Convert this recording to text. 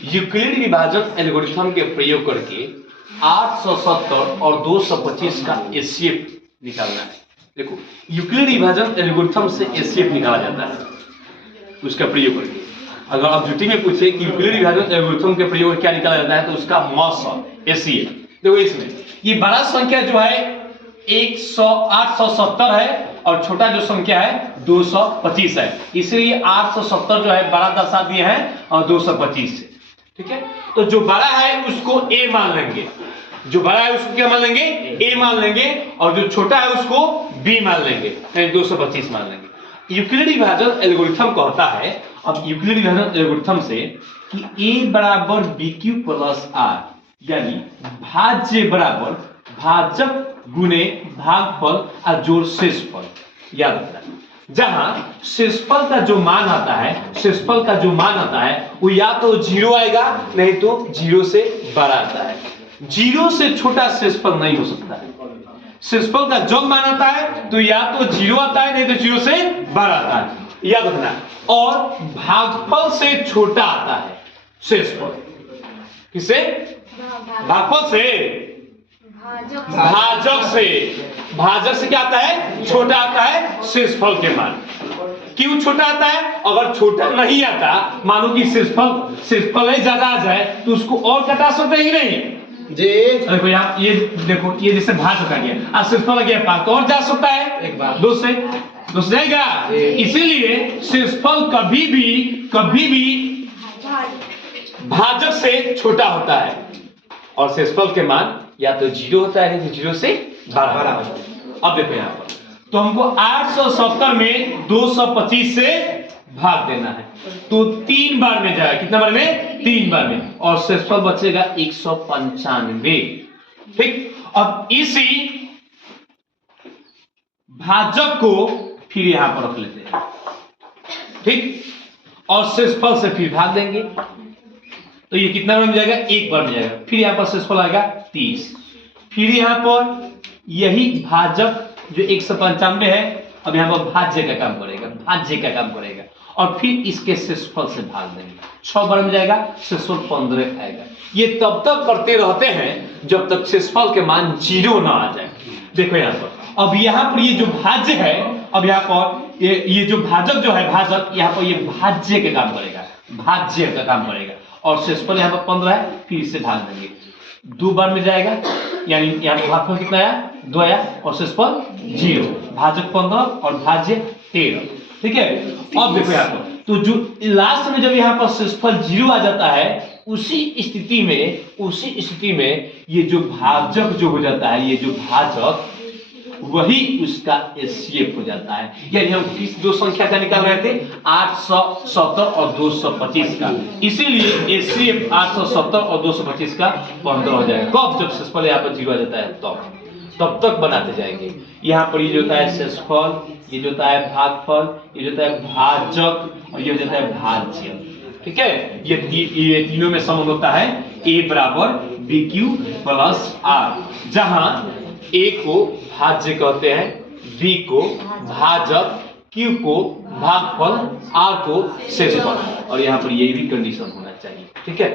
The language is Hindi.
यूक्लिड विभाजन एल्गोरिथम के प्रयोग करके 870 और 225 का एचसीएफ निकालना है। देखो, यूक्लिड विभाजन एल्गोरिथम से एचसीएफ निकाला जाता है उसका प्रयोग करके। अगर ऑब्जेक्टिव में पूछे कि यूक्लिड विभाजन एल्गोरिथम के प्रयोग करके क्या निकाला जाता है, तो उसका मॉस एचसीएफ। देखो, इसमें ये बड़ा संख्या जो है 870 है और छोटा जो संख्या है 225 है, इसलिए 870 जो है बड़ा दर्शा दिए हैं और 225 है। ठीक है, तो जो बड़ा है उसको ए मान लेंगे, जो बड़ा है उसको क्या मान लेंगे, ए मान लेंगे, और जो छोटा है उसको बी मान लेंगे, 225 मान लेंगे। यूक्लिड विभाजन एल्गोरिथम कहता है, अब यूक्लिड विभाजन एल्गोरिथम से कि ए बराबर बी क्यू प्लस आर, यानी भाज्य बराबर भाजक गुने भागफल और जोड़ शेषफल। याद रखना, जहां शेषफल का जो मान आता है, शेषफल का जो मान आता है वो या तो 0 आएगा, नहीं तो 0 से बड़ा आता है। 0 से छोटा शेषफल नहीं हो सकता है। शेषफल का जब मान आता है तो या तो 0 आता है, नहीं तो 0 से बड़ा आता है, याद रखना। और भागफल से छोटा आता है शेषफल। किससे? भागफल से, भाजक से। भाजक से क्या आता है? छोटा आता है शेषफल के मान। क्यों छोटा आता है? अगर छोटा नहीं आता, मानो कि शेषफल ज्यादा आ जाए, तो उसको और घटा सकते ही नहीं जी। देखो यहाँ ये देखो, ये जैसे भाजक आ गया, शेषफल आ गया 5, तो और जा सकता है एक बार 2 से जाएगा। इसीलिए शेषफल कभी भी भाजक से छोटा होता है, और शेषफल के मान या तो 0 होता है, नहीं तो 0 से 12 होता है। अब देखो यहाँ पर, तो हमको 870 में 225 से भाग देना है, तो 3 बार में जाएगा। कितना बार में? 3 बार में, और शेषफल बचेगा 195। ठीक, अब इसी भाजक को फिर यहां पर रख लेते हैं, ठीक, और शेषफल से फिर भाग देंगे, तो ये कितना बार में जाएगा? 1 बार में जाएगा। फिर यहां पर शेषफल आएगा 30। फिर यहां पर यही भाजक जो 195 है, अब यहां पर भाज्य का काम करेगा, और फिर इसके शेषफल से भाग देंगे। 6 बार में जाएगा, शेषफल 15 आएगा। ये तब तक करते रहते हैं जब तक शेषफल के मान 0 ना आ जाए। देखो यहां पर, अब यहां पर ये जो भाज्य है, अब यहां पर ये जो भाजक जो है, भाजक यहां पर ये भाज्य का काम करेगा, और शेषफल यहाँ पर 15 है, फिर इससे भाग देंगे। 2 बार में जाएगा, यानी यहाँ पर भागफल कितना आया? 2 आया, और शेषफल 0। भाजक 15 और भाज्य 13। ठीक है, अब देखो यहाँ पर, तो जो लास्ट में जब यहाँ पर शेषफल 0 आ जाता है, उसी स्थिति में ये जो भाजक जो हो जाता है, ये जो भाजक वही उसका एचसीएफ हो जाता है। यानी हम किस दो संख्या का निकाल रहे थे? 870 और 225 का, इसीलिए एचसीएफ 870 और 225 का 15 हो जाएगा। कब? जब शेषफल यहाँ पर 0 आ जाता है, तब तक बनाते जाएंगे। यहाँ पर ये जो होता है शेषफल, ये जो होता है भागफल, ये जो होता है भाजक, और ये हो जाता है भाज्य। ठीक है, ये तीनों में संबंध होता है ए बराबर बी क्यू प्लस आर, जहां ए को भाज्य कहते हैं, बी को भाजक, क्यू को भागफल, आर को शेषफल, और यहाँ पर ये भी कंडीशन होना चाहिए। ठीक है।